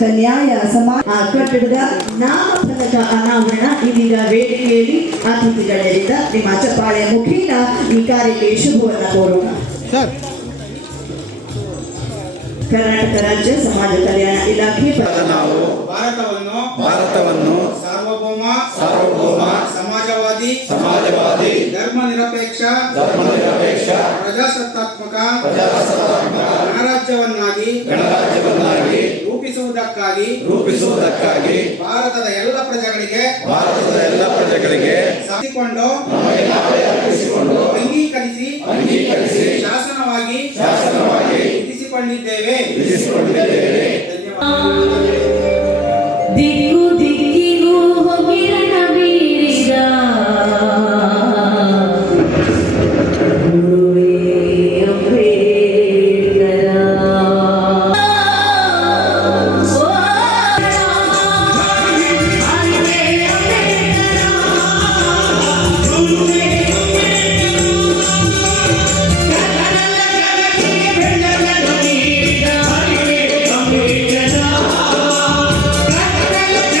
ಸಾಮಾಜಿಕ ನ್ಯಾಯ ಕಟ್ಟಡದ ನಾಮಫಲಕ ಅನಾವರಣ ಇದೀಗ ವೇದಿಕೆಯಲ್ಲಿ ಅತಿಥಿಗಳಿಂದ ನಿಮ್ಮ ಚಪ್ಪಾಳೆ ಮುಖೇನ ಈ ಕಾರ್ಯಕ್ಕೆ ಶುಭವನ್ನು ಕೋರೋಣ. ಕರ್ನಾಟಕ ರಾಜ್ಯ ಸಮಾಜ ಕಲ್ಯಾಣ ಇಲಾಖೆ ನಾವು ಭಾರತವನ್ನು ಸಾರ್ವಭೌಮ ಸಮಾಜವಾದಿ ಧರ್ಮ ನಿರಪೇಕ್ಷ ಪ್ರಜಾಸತ್ತಾತ್ಮಕ ಗಣರಾಜ್ಯವನ್ನಾಗಿ ರೂಪಿಸುವುದಕ್ಕಾಗಿ ಭಾರತದ ಎಲ್ಲ ಪ್ರಜೆಗಳಿಗೆ ಸಾಧಿಸಿಕೊಂಡು ಅಂಗೀಕರಿಸಿ ಶಾಸನವಾಗಿ ವಿಧಿಸಿಕೊಂಡಿದ್ದೇವೆ. ದಿಕ್ಕು ದಿಕ್ಕಿಗೂ ಹೊಗಿರಣ ಬೀರಿದ ಗುರುವೇ ಅಂಬೇಡ್ಕರ. Let's go.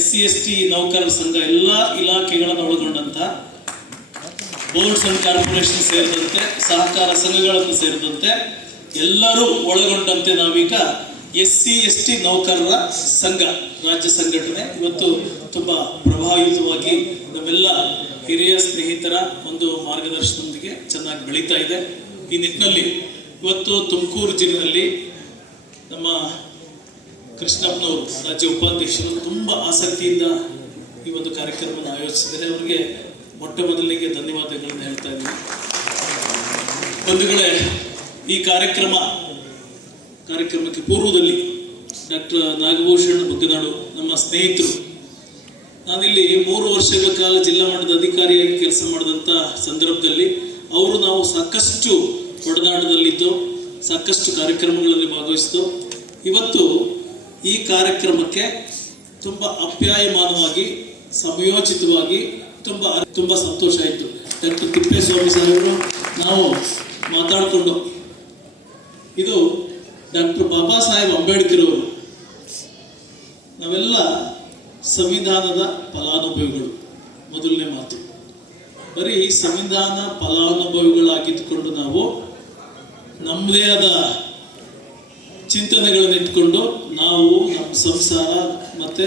SC/ST ನೌಕರರ ಸಂಘ ಎಲ್ಲ ಇಲಾಖೆಗಳನ್ನು ಒಳಗೊಂಡಂಥ ಬೋರ್ಡ್ಸ್ ಅಂಡ್ ಕಾರ್ಪೊರೇಷನ್ ಸೇರಿದಂತೆ ಸಹಕಾರ ಸಂಘಗಳನ್ನು ಸೇರಿದಂತೆ ಎಲ್ಲರೂ ಒಳಗೊಂಡಂತೆ ನಾವೀಗ SC/ST ನೌಕರರ ಸಂಘ ರಾಜ್ಯ ಸಂಘಟನೆ ಇವತ್ತು ತುಂಬ ಪ್ರಭಾವಿತವಾಗಿ ನಮ್ಮೆಲ್ಲ ಹಿರಿಯ ಸ್ನೇಹಿತರ ಒಂದು ಮಾರ್ಗದರ್ಶನದೊಂದಿಗೆ ಚೆನ್ನಾಗಿ ಬೆಳೀತಾ ಇದೆ. ಈ ನಿಟ್ಟಿನಲ್ಲಿ ಇವತ್ತು ತುಮಕೂರು ಜಿಲ್ಲೆಯಲ್ಲಿ ನಮ್ಮ ಕೃಷ್ಣಪ್ಪನವರು ರಾಜ್ಯ ಉಪಾಧ್ಯಕ್ಷರು ತುಂಬ ಆಸಕ್ತಿಯಿಂದ ಈ ಒಂದು ಕಾರ್ಯಕ್ರಮವನ್ನು ಆಯೋಜಿಸಿದರೆ ಅವರಿಗೆ ಮೊಟ್ಟ ಮೊದಲಿಗೆ ಧನ್ಯವಾದಗಳನ್ನು ಹೇಳ್ತಾ ಇದ್ದೀನಿ. ಬಂಧುಗಳೇ, ಈ ಕಾರ್ಯಕ್ರಮಕ್ಕೆ ಪೂರ್ವದಲ್ಲಿ ಡಾಕ್ಟರ್ ನಾಗಭೂಷಣ್ ಬುದ್ದಿನಾಡು ನಮ್ಮ ಸ್ನೇಹಿತರು, ನಾನಿಲ್ಲಿ 3 ವರ್ಷಗಳ ಕಾಲ ಜಿಲ್ಲಾ ಮಟ್ಟದ ಅಧಿಕಾರಿಯಾಗಿ ಕೆಲಸ ಮಾಡಿದಂಥ ಸಂದರ್ಭದಲ್ಲಿ ನಾವು ಸಾಕಷ್ಟು ಒಡನಾಟದಲ್ಲಿದ್ದು ಸಾಕಷ್ಟು ಕಾರ್ಯಕ್ರಮಗಳಲ್ಲಿ ಭಾಗವಹಿಸಿದ್ದು. ಇವತ್ತು ಈ ಕಾರ್ಯಕ್ರಮಕ್ಕೆ ತುಂಬ ಅಪ್ಯಾಯಮಾನವಾಗಿ ಸಮಯೋಚಿತವಾಗಿ ತುಂಬ ಸಂತೋಷ ಆಯಿತು. ಡಾಕ್ಟರ್ ತಿಪ್ಪೇಸ್ವಾಮಿ ಸಾಹೇಬರು ನಾವು ಮಾತಾಡಿಕೊಂಡು, ಇದು ಡಾಕ್ಟರ್ ಬಾಬಾ ಸಾಹೇಬ್ ಅಂಬೇಡ್ಕರ್ ಅವರು ನಾವೆಲ್ಲ ಸಂವಿಧಾನದ ಫಲಾನುಭವಿಗಳು. ಮೊದಲನೇ ಮಾತು, ಬರೀ ಸಂವಿಧಾನ ಫಲಾನುಭವಿಗಳಾಗಿದ್ದುಕೊಂಡು ನಾವು ನಮ್ಮದೇ ಆದ ಚಿಂತನೆಗಳನ್ನು ಇಟ್ಕೊಂಡು ನಾವು ನಮ್ಮ ಸಂಸಾರ ಮತ್ತು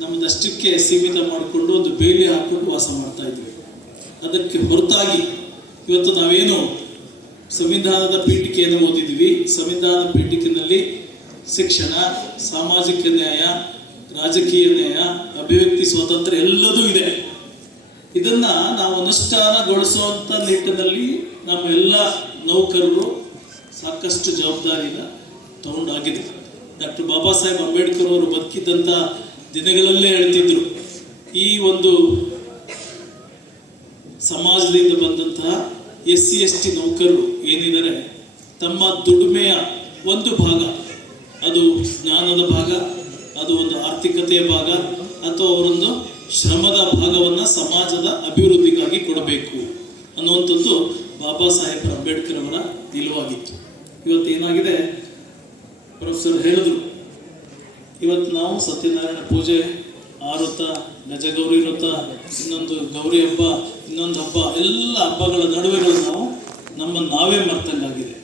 ನಮ್ಮದಷ್ಟಕ್ಕೆ ಸೀಮಿತ ಮಾಡಿಕೊಂಡು ಒಂದು ಬೇಲಿ ಹಾಕ್ಕೊಂಡು ವಾಸ ಮಾಡ್ತಾ ಇದ್ವಿ. ಅದಕ್ಕೆ ಹೊರತಾಗಿ ಇವತ್ತು ನಾವೇನು ಸಂವಿಧಾನದ ಪೀಠಿಕೆಯನ್ನು ಓದಿದ್ವಿ, ಸಂವಿಧಾನ ಪೀಠಿಕೆಯಲ್ಲಿ ಶಿಕ್ಷಣ, ಸಾಮಾಜಿಕ ನ್ಯಾಯ, ರಾಜಕೀಯ ನ್ಯಾಯ, ಅಭಿವ್ಯಕ್ತಿ ಸ್ವಾತಂತ್ರ್ಯ ಎಲ್ಲದೂ ಇದೆ. ಇದನ್ನ ನಾವು ಅನುಷ್ಠಾನಗೊಳಿಸುವಂಥ ನಿಟ್ಟಿನಲ್ಲಿ ನಮ್ಮ ಎಲ್ಲ ನೌಕರರು ಸಾಕಷ್ಟು ಜವಾಬ್ದಾರಿನ ತಗೊಂಡಾಗಿದೆ. ಡಾಕ್ಟರ್ ಬಾಬಾ ಸಾಹೇಬ್ ಅಂಬೇಡ್ಕರ್ ಅವರು ಬದುಕಿದ್ದಂಥ ದಿನಗಳಲ್ಲೇ ಹೇಳ್ತಿದ್ರು, ಈ ಒಂದು ಸಮಾಜದಿಂದ ಬಂದಂತಹ SC/ST ನೌಕರರು ಏನಿದ್ದಾರೆ ತಮ್ಮ ದುಡಿಮೆಯ ಒಂದು ಭಾಗ, ಅದು ಜ್ಞಾನದ ಭಾಗ, ಅದು ಒಂದು ಆರ್ಥಿಕತೆಯ ಭಾಗ, ಅಥವಾ ಅವರೊಂದು ಶ್ರಮದ ಭಾಗವನ್ನು ಸಮಾಜದ ಅಭಿವೃದ್ಧಿಗಾಗಿ ಕೊಡಬೇಕು ಅನ್ನುವಂಥದ್ದು ಬಾಬಾ ಸಾಹೇಬ್ ಅಂಬೇಡ್ಕರ್ ಅವರ ನಿಲುವಾಗಿತ್ತು. ಇವತ್ತೇನಾಗಿದೆ, ಪ್ರೊಫೆಸರ್ ಹೇಳಿದ್ರು, ಇವತ್ತು ನಾವು ಸತ್ಯನಾರಾಯಣ ಪೂಜೆ, ಆರುತ, ಗಜಗೌರಿ ವ್ರತ, ಇನ್ನೊಂದು ಗೌರಿ ಹಬ್ಬ, ಇನ್ನೊಂದು ಹಬ್ಬ, ಎಲ್ಲ ಹಬ್ಬಗಳ ನಡುವೆಗಳು ನಮ್ಮನ್ನು ನಾವೇ ಮರ್ತಂಗಾಗಿದೆ.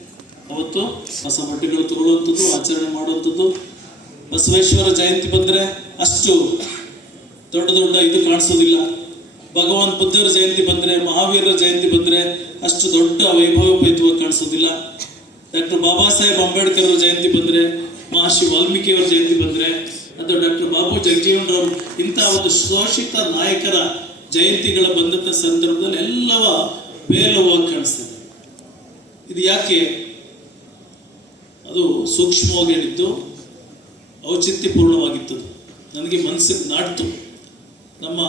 ಅವತ್ತು ಹೊಸ ಬಟ್ಟೆಗಳು ತಗೊಳ್ಳುವಂಥದ್ದು, ಆಚರಣೆ ಮಾಡುವಂಥದ್ದು, ಬಸವೇಶ್ವರ ಜಯಂತಿ ಬಂದರೆ ಅಷ್ಟು ದೊಡ್ಡ ಇದು ಕಾಣಿಸೋದಿಲ್ಲ. ಭಗವಾನ್ ಬುದ್ಧರ ಜಯಂತಿ ಬಂದರೆ, ಮಹಾವೀರರ ಜಯಂತಿ ಬಂದರೆ ಅಷ್ಟು ದೊಡ್ಡ ವೈಭವೋಪೇತವಾಗಿ ಕಾಣಿಸೋದಿಲ್ಲ. ಡಾಕ್ಟರ್ ಬಾಬಾ ಸಾಹೇಬ್ ಅಂಬೇಡ್ಕರ್ ಅವರ ಜಯಂತಿ ಬಂದರೆ, ಮಹರ್ಷಿ ವಾಲ್ಮೀಕಿಯವರ ಜಯಂತಿ ಬಂದರೆ, ಅಥವಾ ಡಾಕ್ಟರ್ ಬಾಬು ಜಗಜೀವನರಾವ್ ಇಂಥ ಒಂದು ಶೋಷಿತ ನಾಯಕರ ಜಯಂತಿಗಳ ಬಂದಂಥ ಸಂದರ್ಭದಲ್ಲಿ ಎಲ್ಲವ ಬೇಲವಾಗಿ ಕಾಣಿಸ್ತದೆ. ಇದು ಯಾಕೆ? ಅದು ಸೂಕ್ಷ್ಮವಾಗಿ ಹೇಳಿದ್ದು, ಔಚಿತ್ಯಪೂರ್ಣವಾಗಿತ್ತು. ನನಗೆ ಮನಸ್ಸಿಗೆ ನಾಡ್ತು. ನಮ್ಮ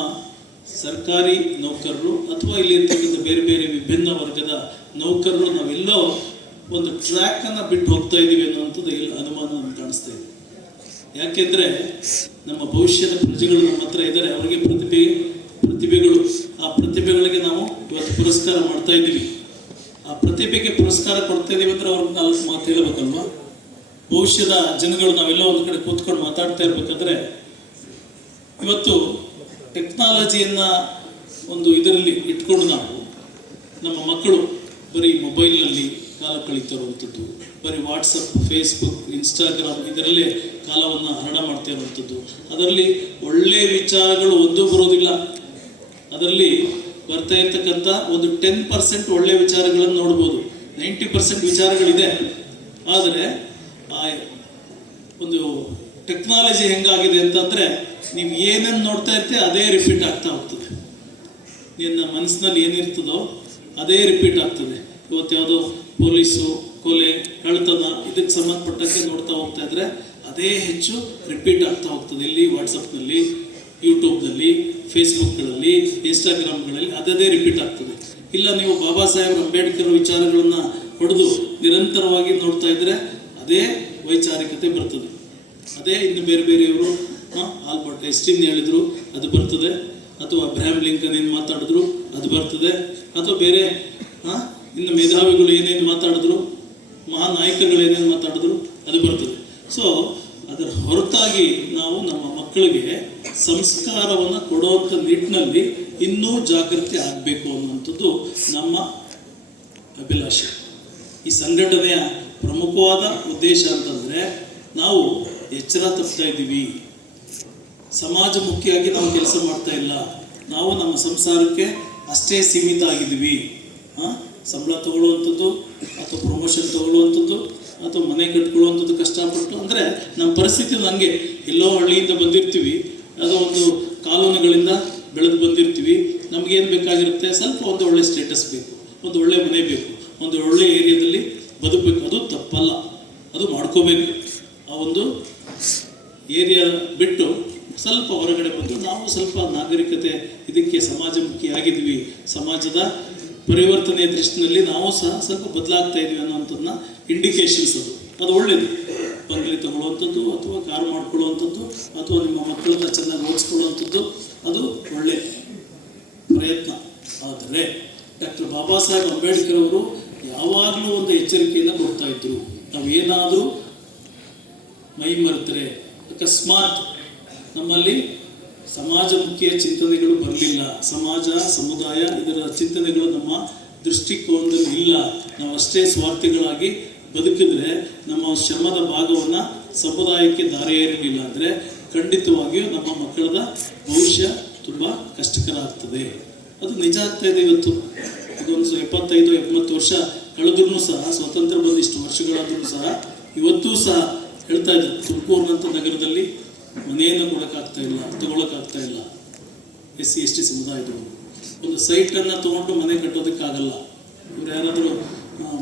ಸರ್ಕಾರಿ ನೌಕರರು ಅಥವಾ ಇಲ್ಲಿರ್ತಕ್ಕಂಥ ಬೇರೆ ಬೇರೆ ವಿಭಿನ್ನ ವರ್ಗದ ನೌಕರರು ನಾವೆಲ್ಲೋ ಒಂದು ಟ್ರ್ಯಾಕನ್ನು ಬಿಟ್ಟು ಹೋಗ್ತಾ ಇದ್ದೀವಿ ಅನ್ನುವಂಥದ್ದು ಅನುಮಾನ ನಮ್ಗೆ ಕಾಣಿಸ್ತಾ ಇದೆ. ಯಾಕೆಂದರೆ ನಮ್ಮ ಭವಿಷ್ಯದ ಪ್ರಜೆಗಳು ನಮ್ಮ ಹತ್ರ ಇದ್ದಾರೆ, ಅವರಿಗೆ ಪ್ರತಿಭೆಗಳು, ಆ ಪ್ರತಿಭೆಗಳಿಗೆ ನಾವು ಇವತ್ತು ಪುರಸ್ಕಾರ ಮಾಡ್ತಾ ಇದ್ದೀವಿ. ಆ ಪ್ರತಿಭೆಗೆ ಪುರಸ್ಕಾರ ಕೊಡ್ತಾ ಇದ್ದೀವಿ ಅಂದರೆ ಅವ್ರಿಗೆ 4 ಮಾತು ಹೇಳಬೇಕಲ್ವ. ಭವಿಷ್ಯದ ಜನಗಳು ನಾವೆಲ್ಲ ಒಂದು ಕಡೆ ಕೂತ್ಕೊಂಡು ಮಾತಾಡ್ತಾ ಇರ್ಬೇಕಾದ್ರೆ, ಇವತ್ತು ಟೆಕ್ನಾಲಜಿಯನ್ನು ಒಂದು ಇದರಲ್ಲಿ ಇಟ್ಕೊಂಡು ನಾವು ನಮ್ಮ ಮಕ್ಕಳು ಬರೀ ಮೊಬೈಲ್ನಲ್ಲಿ ಕಾಲ ಕಳೀತಾ ಇರುವಂಥದ್ದು, ಬರೀ ವಾಟ್ಸಪ್, ಫೇಸ್ಬುಕ್, ಇನ್ಸ್ಟಾಗ್ರಾಮ್ ಇದರಲ್ಲೇ ಕಾಲವನ್ನು ಹರಣ ಮಾಡ್ತಾ ಇರುವಂಥದ್ದು. ಅದರಲ್ಲಿ ಒಳ್ಳೆಯ ವಿಚಾರಗಳು ಒಂದೂ ಬರೋದಿಲ್ಲ. ಅದರಲ್ಲಿ ಬರ್ತಾ ಇರ್ತಕ್ಕಂಥ ಒಂದು 10% ಒಳ್ಳೆಯ ವಿಚಾರಗಳನ್ನು ನೋಡ್ಬೋದು, 90% ವಿಚಾರಗಳಿದೆ. ಆದರೆ ಆ ಒಂದು ಟೆಕ್ನಾಲಜಿ ಹೆಂಗಾಗಿದೆ ಅಂತಂದರೆ, ನೀವು ಏನೇನು ನೋಡ್ತಾ ಇರ್ತೀವಿ ಅದೇ ರಿಪೀಟ್ ಆಗ್ತಾ ಹೋಗ್ತದೆ. ನಿನ್ನ ಮನಸ್ಸಿನಲ್ಲಿ ಏನಿರ್ತದೋ ಅದೇ ರಿಪೀಟ್ ಆಗ್ತದೆ. ಇವತ್ತು ಯಾವುದೋ ಪೊಲೀಸು, ಕೊಲೆ, ಕಳ್ತನ ಇದಕ್ಕೆ ಸಂಬಂಧಪಟ್ಟಂತೆ ನೋಡ್ತಾ ಹೋಗ್ತಾ ಇದ್ರೆ ಅದೇ ಹೆಚ್ಚು ರಿಪೀಟ್ ಆಗ್ತಾ ಹೋಗ್ತದೆ. ಇಲ್ಲಿ ವಾಟ್ಸಪ್ನಲ್ಲಿ, ಯೂಟ್ಯೂಬ್ನಲ್ಲಿ, ಫೇಸ್ಬುಕ್ಗಳಲ್ಲಿ, ಇನ್ಸ್ಟಾಗ್ರಾಮ್ಗಳಲ್ಲಿ ಅದೇ ರಿಪೀಟ್ ಆಗ್ತದೆ. ಇಲ್ಲ ನೀವು ಬಾಬಾ ಸಾಹೇಬ್ ಅಂಬೇಡ್ಕರ್ ವಿಚಾರಗಳನ್ನು ಹೊಡೆದು ನಿರಂತರವಾಗಿ ನೋಡ್ತಾ ಇದ್ರೆ ಅದೇ ವೈಚಾರಿಕತೆ ಬರ್ತದೆ. ಅದೇ ಇನ್ನು ಬೇರೆ ಬೇರೆಯವರು ಆಲ್ಬರ್ಟ್ ಐನ್ಸ್ಟೀನ್ ಹೇಳಿದ್ರು ಅದು ಬರ್ತದೆ, ಅಥವಾ ಅಬ್ರಹಾಂ ಲಿಂಕನ್ ಏನು ಮಾತಾಡಿದ್ರು ಅದು ಬರ್ತದೆ, ಅಥವಾ ಬೇರೆ ಇನ್ನು ಮೇಧಾವಿಗಳು ಏನೇನು ಮಾತಾಡಿದ್ರು, ಮಹಾನ್ ನಾಯಕರುಗಳು ಏನೇನು ಮಾತಾಡಿದ್ರು ಅದು ಬರ್ತದೆ. ಸೊ ಅದರ ಹೊರತಾಗಿ ನಾವು ನಮ್ಮ ಮಕ್ಕಳಿಗೆ ಸಂಸ್ಕಾರವನ್ನು ಕೊಡುವಂಥ ನಿಟ್ಟಿನಲ್ಲಿ ಇನ್ನೂ ಜಾಗೃತಿ ಆಗಬೇಕು ಅನ್ನುವಂಥದ್ದು ನಮ್ಮ ಅಭಿಲಾಷೆ. ಈ ಸಂಘಟನೆಯ ಪ್ರಮುಖವಾದ ಉದ್ದೇಶ ಅಂತಂದರೆ ನಾವು ಎಚ್ಚರ ತಪ್ತಾ ಇದ್ದೀವಿ, ಸಮಾಜಮುಖಿಯಾಗಿ ನಾವು ಕೆಲಸ ಮಾಡ್ತಾ ಇಲ್ಲ, ನಾವು ನಮ್ಮ ಸಂಸಾರಕ್ಕೆ ಅಷ್ಟೇ ಸೀಮಿತ ಆಗಿದ್ದೀವಿ. ಸಂಬಳ ತಗೊಳ್ಳುವಂಥದ್ದು ಅಥವಾ ಪ್ರಮೋಷನ್ ತಗೊಳ್ಳುವಂಥದ್ದು ಅಥವಾ ಮನೆ ಕಟ್ಕೊಳ್ಳುವಂಥದ್ದು ಕಷ್ಟಪಟ್ಟು, ಅಂದರೆ ನಮ್ಮ ಪರಿಸ್ಥಿತಿ ನನಗೆ ಎಲ್ಲೋ ಹಳ್ಳಿಯಿಂದ ಬಂದಿರ್ತೀವಿ, ಅದು ಒಂದು ಕಾನೂನುಗಳಿಂದ ಬೆಳೆದು ಬಂದಿರ್ತೀವಿ. ನಮಗೇನು ಬೇಕಾಗಿರುತ್ತೆ, ಸ್ವಲ್ಪ ಒಂದು ಒಳ್ಳೆ ಸ್ಟೇಟಸ್ ಬೇಕು, ಒಂದು ಒಳ್ಳೆ ಮನೆ ಬೇಕು, ಒಂದು ಒಳ್ಳೆ ಏರಿಯಾದಲ್ಲಿ ಬದುಕಬೇಕು. ಅದು ತಪ್ಪಲ್ಲ, ಅದು ಮಾಡ್ಕೋಬೇಕು. ಆ ಒಂದು ಏರಿಯಾ ಬಿಟ್ಟು ಸ್ವಲ್ಪ ಹೊರಗಡೆ ಬಂದು ನಾವು ಸ್ವಲ್ಪ ನಾಗರಿಕತೆ ಇದಕ್ಕೆ ಸಮಾಜಮುಖಿ ಆಗಿದ್ವಿ, ಸಮಾಜದ ಪರಿವರ್ತನೆಯ ದೃಷ್ಟಿನಲ್ಲಿ ನಾವು ಸಹ ಸ್ವಲ್ಪ ಬದಲಾಗ್ತಾ ಇದ್ವಿ ಅನ್ನೋಂಥದ್ದನ್ನ ಇಂಡಿಕೇಶನ್ಸ್ ಅದು ಒಳ್ಳೆಯದು. ಬಂಗ್ಲೆ ತಗೊಳ್ಳುವಂಥದ್ದು ಅಥವಾ ಕಾರು ಮಾಡ್ಕೊಳ್ಳುವಂಥದ್ದು ಅಥವಾ ನಿಮ್ಮ ಮಕ್ಕಳನ್ನ ಚೆನ್ನಾಗಿ ಓದಿಸ್ಕೊಳ್ಳುವಂಥದ್ದು ಅದು ಒಳ್ಳೆಯ ಪ್ರಯತ್ನ. ಆದರೆ ಡಾಕ್ಟರ್ ಬಾಬಾ ಸಾಹೇಬ್ ಅಂಬೇಡ್ಕರ್ ಅವರು ಯಾವಾಗಲೂ ಒಂದು ಎಚ್ಚರಿಕೆಯನ್ನು ಕೊಡ್ತಾ ಇದ್ರು. ನಾವೇನಾದರೂ ಮೈ ಮರೆತರೆ, ಅಕಸ್ಮಾತ್ ನಮ್ಮಲ್ಲಿ ಸಮಾಜಮುಖಿಯ ಚಿಂತನೆಗಳು ಬರಲಿಲ್ಲ, ಸಮಾಜ ಸಮುದಾಯ ಇದರ ಚಿಂತನೆಗಳು ನಮ್ಮ ದೃಷ್ಟಿಕೋನದಲ್ಲಿ ಇಲ್ಲ, ನಾವು ಅಷ್ಟೇ ಸ್ವಾರ್ಥಿಗಳಾಗಿ ಬದುಕಿದ್ರೆ ನಮ್ಮ ಶ್ರಮದ ಭಾಗವನ್ನು ಸಮುದಾಯಕ್ಕೆ ದಾರಿಯೇರಲಿಲ್ಲ ಅಂದರೆ ಖಂಡಿತವಾಗಿಯೂ ನಮ್ಮ ಮಕ್ಕಳದ ಭವಿಷ್ಯ ತುಂಬ ಕಷ್ಟಕರ ಆಗ್ತದೆ. ಅದು ನಿಜ ಆಗ್ತಾ ಇದೆ. ಇವತ್ತು ಇದೊಂದು 75-80 ವರ್ಷ ಕಳೆದ್ರೂ ಸಹ, ಸ್ವಾತಂತ್ರ್ಯ ಬಂದು ಇಷ್ಟು ವರ್ಷಗಳಾದರೂ ಸಹ ಇವತ್ತೂ ಸಹ ಹೇಳ್ತಾ ಇದ್ರು, ತುಮಕೂರಿನಂಥ ನಗರದಲ್ಲಿ ಮನೆಯನ್ನು ಕೊಡೋಕ್ಕಾಗ್ತಾ ಇಲ್ಲ, ತಗೊಳಕ್ಕಾಗ್ತಾ ಇಲ್ಲ SC ST ಸಮುದಾಯದವರು. ಒಂದು ಸೈಟನ್ನು ತೊಗೊಂಡು ಮನೆ ಕಟ್ಟೋದಕ್ಕಾಗಲ್ಲ. ಇವ್ರು ಯಾರಾದರೂ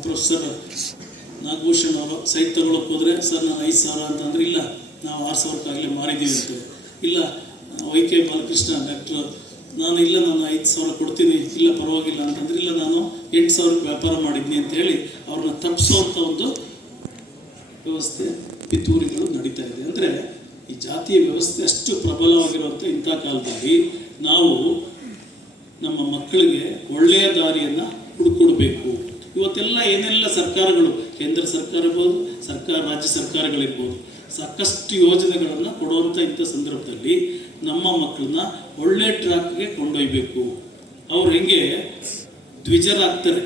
ಪ್ರೊಫೆಸರ್ ನಾಗಭೂಷಣ್ ಅವರು ಸೈಟ್ ತಗೊಳಕ್ಕೆ ಹೋದರೆ, ಸರ್ ನಾನು 5,000 ಅಂತಂದರೆ, ಇಲ್ಲ ನಾವು 6,000ಕ್ಕಾಗಲೇ ಮಾರಿದ್ದೀವಿ ಅಂತೇಳಿ. ಇಲ್ಲ YK ಬಾಲಕೃಷ್ಣ ಡಾಕ್ಟ್ರು, ನಾನು 5,000 ಕೊಡ್ತೀನಿ, ಇಲ್ಲ ಪರವಾಗಿಲ್ಲ ಅಂತಂದ್ರೆ, ಇಲ್ಲ ನಾನು 8,000ಕ್ಕೆ ವ್ಯಾಪಾರ ಮಾಡಿದ್ನಿ ಅಂತೇಳಿ ಅವ್ರನ್ನ ತಪ್ಪಿಸೋವಂಥ ಒಂದು ವ್ಯವಸ್ಥೆ ಪಿತೂರಿಗಳು ನಡೀತಾ ಇದೆ. ಅಂದರೆ ಈ ಜಾತಿಯ ವ್ಯವಸ್ಥೆ ಅಷ್ಟು ಪ್ರಬಲವಾಗಿರುವಂಥ ಇಂಥ ಕಾಲದಲ್ಲಿ ನಾವು ನಮ್ಮ ಮಕ್ಕಳಿಗೆ ಒಳ್ಳೆಯ ದಾರಿಯನ್ನು ಹುಡುಕೊಡ್ಬೇಕು. ಇವತ್ತೆಲ್ಲ ಏನೆಲ್ಲ ಸರ್ಕಾರಗಳು, ಕೇಂದ್ರ ಸರ್ಕಾರ ಇರ್ಬೋದು, ರಾಜ್ಯ ಸರ್ಕಾರಗಳಿರ್ಬೋದು, ಸಾಕಷ್ಟು ಯೋಜನೆಗಳನ್ನು ಕೊಡುವಂಥ ಇಂಥ ಸಂದರ್ಭದಲ್ಲಿ ನಮ್ಮ ಮಕ್ಕಳನ್ನ ಒಳ್ಳೆ ಟ್ರ್ಯಾಕ್ಗೆ ಕೊಂಡೊಯ್ಬೇಕು. ಅವ್ರು ಹೆಂಗೆ ದ್ವಿಜರಾಗ್ತಾರೆ,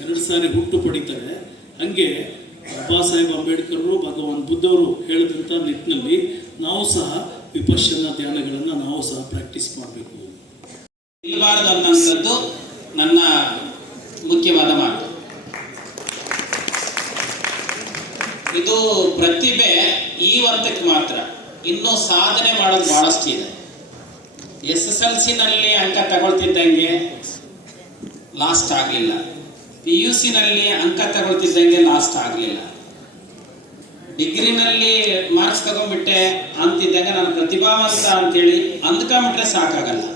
2 ಸಾರಿ ಹುಟ್ಟು ಪಡಿತಾರೆ, ಹಂಗೆ ಬಾಬಾ ಸಾಹೇಬ್ ಅಂಬೇಡ್ಕರ್ರು, ಭಗವಾನ್ ಬುದ್ಧವರು ಹೇಳಿದಂಥ ನಿಟ್ಟಿನಲ್ಲಿ ನಾವು ಸಹ ವಿಪಶ್ಯನ ಧ್ಯಾನಗಳನ್ನು ನಾವು ಸಹ ಪ್ರಾಕ್ಟೀಸ್ ಮಾಡಬೇಕು. ಇರಬಾರದು ಅನ್ನೋಂಥದ್ದು ನನ್ನ ಮುಖ್ಯವಾದ ಮಾತು. ಇದು ಪ್ರತಿಭೆ ಈ ಹಂತಕ್ಕೆ ಮಾತ್ರ, ಇನ್ನೂ ಸಾಧನೆ ಮಾಡೋದು ಬಹಳಷ್ಟು ಇದೆ. SSLC-ನಲ್ಲಿ ಅಂಕ ತಗೊಳ್ತಿದ್ದಂಗೆ ಲಾಸ್ಟ್ ಆಗಲಿಲ್ಲ, PUC-ನಲ್ಲಿ ಅಂಕ ತಗೊಳ್ತಿದ್ದಂಗೆ ಲಾಸ್ಟ್ ಆಗಲಿಲ್ಲ, ಡಿಗ್ರಿನಲ್ಲಿ ಮಾರ್ಕ್ಸ್ ತಗೊಂಡ್ಬಿಟ್ಟೆ ಅಂತಿದ್ದಂಗೆ ನಾನು ಪ್ರತಿಭಾವಂತ ಅಂತೇಳಿ ಅಂದ್ಕೊಂಬಿಟ್ರೆ ಸಾಕಾಗಲ್ಲ.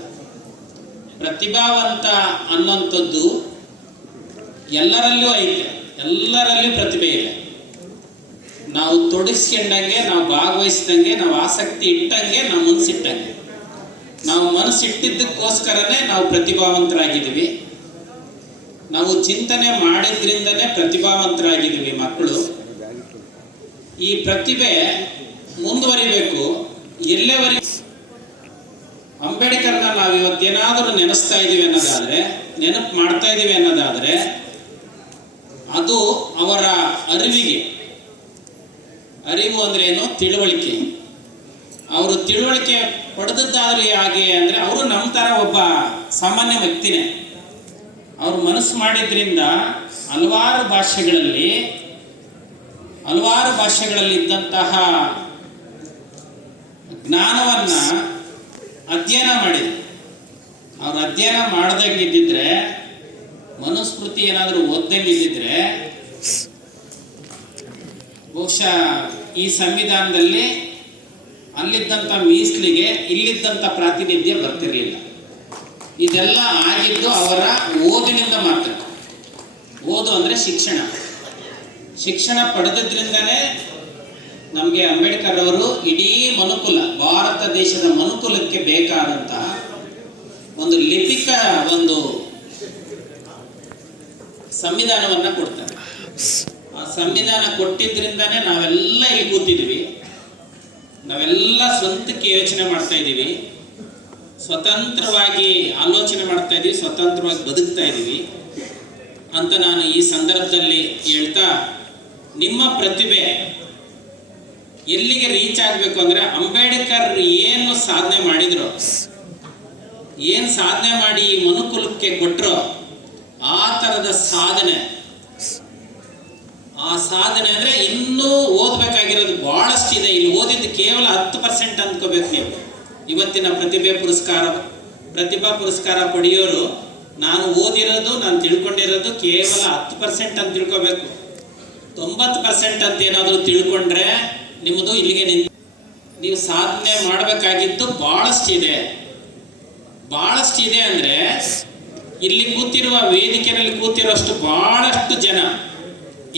ಪ್ರತಿಭಾವಂತ ಅನ್ನೋಂಥದ್ದು ಎಲ್ಲರಲ್ಲೂ ಐತೆ, ಎಲ್ಲರಲ್ಲೂ ಪ್ರತಿಭೆ ಇದೆ. ನಾವು ತೊಡಗಿಸ್ಕೊಂಡಂಗೆ, ನಾವು ಭಾಗವಹಿಸಿದಂಗೆ, ನಾವು ಆಸಕ್ತಿ ಇಟ್ಟಂಗೆ, ನಾವು ಮನಸ್ಸಿಟ್ಟಂಗೆ. ನಾವು ಮನಸ್ಸಿಟ್ಟಿದ್ದಕ್ಕೋಸ್ಕರನೇ ನಾವು ಪ್ರತಿಭಾವಂತರಾಗಿದ್ದೀವಿ. ನಾವು ಚಿಂತನೆ ಮಾಡಿದ್ರಿಂದನೇ ಪ್ರತಿಭಾವಂತರಾಗಿದ್ದೀವಿ ಮಕ್ಕಳು. ಈ ಪ್ರತಿಭೆ ಮುಂದುವರಿಬೇಕು. ಎಲ್ಲೆವರೆಗೆ ಅಂಬೇಡ್ಕರ್ನ ನಾವು ಇವತ್ತೇನಾದರೂ ನೆನೆಸ್ತಾ ಇದ್ದೀವಿ ಅನ್ನೋದಾದರೆ, ನೆನಪು ಮಾಡ್ತಾ ಇದ್ದೀವಿ ಅನ್ನೋದಾದರೆ, ಅದು ಅವರ ಅರಿವು ಅಂದ್ರೆ ಏನು, ತಿಳುವಳಿಕೆ. ಅವರು ತಿಳುವಳಿಕೆ ಪಡೆದದ್ದಾದ್ರೆ ಹಾಗೆ ಅಂದರೆ, ಅವರು ನಮ್ಮ ಥರ ಒಬ್ಬ ಸಾಮಾನ್ಯ ವ್ಯಕ್ತಿನೇ. ಅವರು ಮನಸ್ಸು ಮಾಡಿದ್ರಿಂದ ಹಲವಾರು ಭಾಷೆಗಳಲ್ಲಿ ಇದ್ದಂತಹ ಜ್ಞಾನವನ್ನ ಅಧ್ಯಯನ ಮಾಡಿದ್ರು. ಅವ್ರು ಅಧ್ಯಯನ ಮಾಡ್ದಂಗಿದ್ದಿದ್ರೆ, ಮನುಸ್ಮೃತಿ ಏನಾದರೂ ಓದ್ದಂಗಿದ್ದಿದ್ರೆ, ಬಹುಶಃ ಈ ಸಂವಿಧಾನದಲ್ಲಿ ಅಲ್ಲಿದ್ದಂಥ ಮೀಸಲಿಗೆ ಇಲ್ಲಿದ್ದಂಥ ಪ್ರಾತಿನಿಧ್ಯ ಬರ್ತಿರಲಿಲ್ಲ. ಇದೆಲ್ಲ ಆಗಿದ್ದು ಅವರ ಓದಿನಿಂದ ಮಾತ್ರ. ಓದು ಅಂದರೆ ಶಿಕ್ಷಣ ಪಡೆದಿದ್ರಿಂದನೇ ನಮಗೆ ಅಂಬೇಡ್ಕರ್ ಅವರು ಇಡೀ ಮನುಕುಲ, ಭಾರತ ದೇಶದ ಮನುಕುಲಕ್ಕೆ ಬೇಕಾದಂತಹ ಒಂದು ಲಿಪಿಕ ಒಂದು ಸಂವಿಧಾನವನ್ನ ಕೊಡ್ತಾರೆ. ಆ ಸಂವಿಧಾನ ಕೊಟ್ಟಿದ್ರಿಂದಾನೇ ನಾವೆಲ್ಲ ಇಲ್ಲಿ ಕೂತಿದ್ವಿ. ನಾವೆಲ್ಲ ಸ್ವಂತಕ್ಕೆ ಯೋಚನೆ ಮಾಡ್ತಾ ಇದ್ದೀವಿ, ಸ್ವತಂತ್ರವಾಗಿ ಆಲೋಚನೆ ಮಾಡ್ತಾ ಇದ್ದೀವಿ, ಸ್ವತಂತ್ರವಾಗಿ ಬದುಕ್ತಾ ಇದ್ದೀವಿ ಅಂತ ನಾನು ಈ ಸಂದರ್ಭದಲ್ಲಿ ಹೇಳ್ತಾ, ನಿಮ್ಮ ಪ್ರತಿಭೆ ಎಲ್ಲಿಗೆ ರೀಚ್ ಆಗಬೇಕು ಅಂದರೆ, ಅಂಬೇಡ್ಕರ್ ಏನು ಸಾಧನೆ ಮಾಡಿದ್ರು, ಏನು ಸಾಧನೆ ಮಾಡಿ ಈ ಮನುಕುಲಕ್ಕೆ ಕೊಟ್ಟರು, ಆ ಥರದ ಸಾಧನೆ. ಆ ಸಾಧನೆ ಅಂದರೆ ಇನ್ನೂ ಓದಬೇಕಾಗಿರೋದು ಭಾಳಷ್ಟಿದೆ. ಇಲ್ಲಿ ಓದಿದ್ದು ಕೇವಲ 10% ಅಂದ್ಕೋಬೇಕು ನೀವು. ಇವತ್ತಿನ ಪ್ರತಿಭಾ ಪುರಸ್ಕಾರ ಪಡೆಯೋರು ನಾನು ಓದಿರೋದು, ನಾನು ತಿಳ್ಕೊಂಡಿರೋದು ಕೇವಲ 10% ಅಂತ ತಿಳ್ಕೋಬೇಕು. 90% ಅಂತ ಏನಾದರೂ ತಿಳ್ಕೊಂಡ್ರೆ ನಿಮ್ಮದು ಇಲ್ಲಿಗೆ ನಿಂತು. ನೀವು ಸಾಧನೆ ಮಾಡಬೇಕಾಗಿದ್ದು ಭಾಳಷ್ಟಿದೆ. ಭಾಳಷ್ಟಿದೆ ಅಂದರೆ ಇಲ್ಲಿ ಕೂತಿರುವ ವೇದಿಕೆಯಲ್ಲಿ ಕೂತಿರುವಷ್ಟು ಭಾಳಷ್ಟು ಜನ.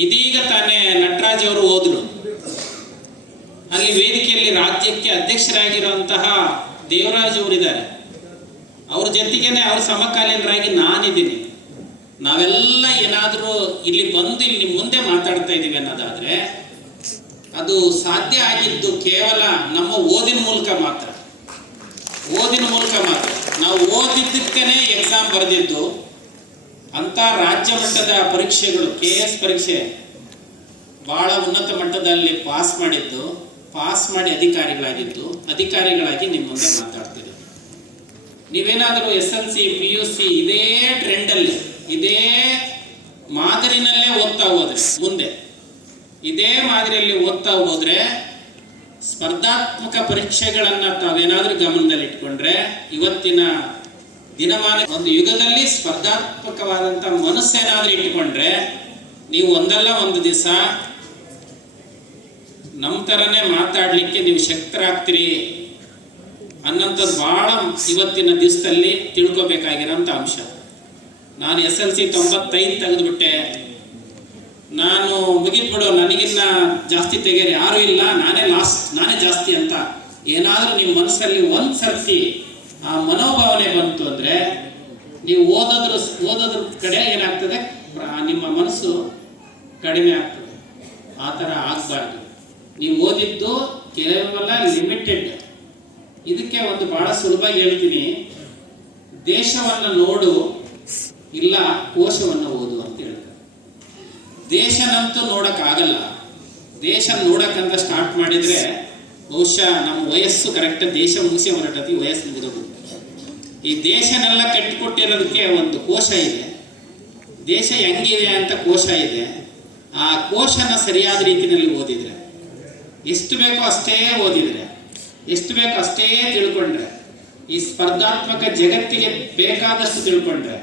ಇದೀಗ ತಾನೇ ನಟರಾಜ್ ಅವರು ಹೋದ್ರು. ಅಲ್ಲಿ ವೇದಿಕೆಯಲ್ಲಿ ರಾಜ್ಯಕ್ಕೆ ಅಧ್ಯಕ್ಷರಾಗಿರುವಂತಹ ದೇವರಾಜ್ ಅವರಿದ್ದಾರೆ. ಅವ್ರ ಜೊತೆಗೇನೆ ಅವ್ರ ಸಮಕಾಲೀನರಾಗಿ ನಾನಿದ್ದೀನಿ. ನಾವೆಲ್ಲ ಏನಾದರೂ ಇಲ್ಲಿ ಬಂದು ಇಲ್ಲಿ ಮುಂದೆ ಮಾತಾಡ್ತಾ ಇದ್ದೀವಿ ಅನ್ನೋದಾದ್ರೆ ಅದು ಸಾಧ್ಯ ಆಗಿದ್ದು ಕೇವಲ ನಮ್ಮ ಓದಿನ ಮೂಲಕ ಮಾತ್ರ. ಓದಿನ ಮೂಲಕ ಮಾತ್ರ. ನಾವು ಓದಿದ್ದಕ್ಕೇನೆ ಎಕ್ಸಾಮ್ ಬರೆದಿದ್ದು, ಅಂತ ರಾಜ್ಯ ಮಟ್ಟದ ಪರೀಕ್ಷೆಗಳು, KS ಪರೀಕ್ಷೆ ಬಹಳ ಉನ್ನತ ಮಟ್ಟದಲ್ಲಿ ಪಾಸ್ ಮಾಡಿದ್ದು, ಪಾಸ್ ಮಾಡಿ ಅಧಿಕಾರಿಗಳಾಗಿ ನಿಮ್ಮ ಮುಂದೆ ಮಾತಾಡ್ತೀರಿ. ನೀವೇನಾದರೂ SLC PUC ಇದೇ ಟ್ರೆಂಡಲ್ಲಿ, ಇದೇ ಮಾದರಿನಲ್ಲೇ ಓದ್ತಾ ಹೋದ್ರೆ, ಮುಂದೆ ಇದೇ ಮಾದರಿಯಲ್ಲಿ ಓದ್ತಾ ಹೋದ್ರೆ, ಸ್ಪರ್ಧಾತ್ಮಕ ಪರೀಕ್ಷೆಗಳನ್ನು ತಾವೇನಾದರೂ ಗಮನದಲ್ಲಿ ಇಟ್ಕೊಂಡ್ರೆ, ಇವತ್ತಿನ ದಿನಮಾನ ಒಂದು ಯುಗದಲ್ಲಿ ಸ್ಪರ್ಧಾತ್ಮಕವಾದಂಥ ಮನಸ್ಸೇನಾದರೂ ಇಟ್ಟುಕೊಂಡ್ರೆ ನೀವು ಒಂದಲ್ಲ ಒಂದು ದಿವಸ ನಮ್ಮ ಥರನೇ ಮಾತಾಡಲಿಕ್ಕೆ ನೀವು ಶಕ್ತರಾಗ್ತೀರಿ ಅನ್ನೋಂಥದ್ದು ಭಾಳ ಇವತ್ತಿನ ದಿವಸದಲ್ಲಿ ತಿಳ್ಕೊಬೇಕಾಗಿರೋಂಥ ಅಂಶ. ನಾನು SLC 95 ತೆಗೆದುಬಿಟ್ಟೆ, ನಾನು ಮುಗಿದ್ಬಿಡು, ನನಗಿನ್ನ ಜಾಸ್ತಿ ತೆಗೆಯರು ಯಾರೂ ಇಲ್ಲ, ನಾನೇ ಜಾಸ್ತಿ ಅಂತ ಏನಾದರೂ ನಿಮ್ಮ ಮನಸ್ಸಲ್ಲಿ ಒಂದು ಸರ್ತಿ ಆ ಮನೋಭಾವನೆ ಬಂತು ಅಂದರೆ ನೀವು ಓದೋದ್ರ ಕಡೆ ಏನಾಗ್ತದೆ, ನಿಮ್ಮ ಮನಸ್ಸು ಕಡಿಮೆ ಆಗ್ತದೆ. ಆ ಥರ ಆಗಬಾರ್ದು. ನೀವು ಓದಿದ್ದು ಕೇವಲ ಲಿಮಿಟೆಡ್. ಇದಕ್ಕೆ ಒಂದು ಭಾಳ ಸುಲಭವಾಗಿ ಹೇಳ್ತೀನಿ, ದೇಶವನ್ನು ನೋಡು, ಇಲ್ಲ ಕೋಶವನ್ನು ಓದು ಅಂತ ಹೇಳ್ತಾರೆ. ದೇಶನಂತೂ ನೋಡೋಕ್ಕಾಗಲ್ಲ. ದೇಶ ನೋಡೋಕ್ಕಂತ ಸ್ಟಾರ್ಟ್ ಮಾಡಿದರೆ ಬಹುಶಃ ನಮ್ಮ ವಯಸ್ಸು ಕರೆಕ್ಟ್ ದೇಶ ಮುಗಿಸಿ ಹೊರಟತಿ, ವಯಸ್ಸು ಮುಗಿದೋದು. ಈ ದೇಶನೆಲ್ಲ ಕಟ್ಟಿಕೊಟ್ಟಿರೋದಕ್ಕೆ ಒಂದು ಕೋಶ ಇದೆ. ದೇಶ ಹೆಂಗಿದೆ ಅಂತ ಕೋಶ ಇದೆ. ಆ ಕೋಶನ ಸರಿಯಾದ ರೀತಿಯಲ್ಲಿ ಓದಿದರೆ, ಎಷ್ಟು ಬೇಕೋ ಅಷ್ಟೇ ಓದಿದರೆ, ಎಷ್ಟು ಬೇಕೋ ಅಷ್ಟೇ ತಿಳ್ಕೊಂಡ್ರೆ, ಈ ಸ್ಪರ್ಧಾತ್ಮಕ ಜಗತ್ತಿಗೆ ಬೇಕಾದಷ್ಟು ತಿಳ್ಕೊಂಡ್ರೆ,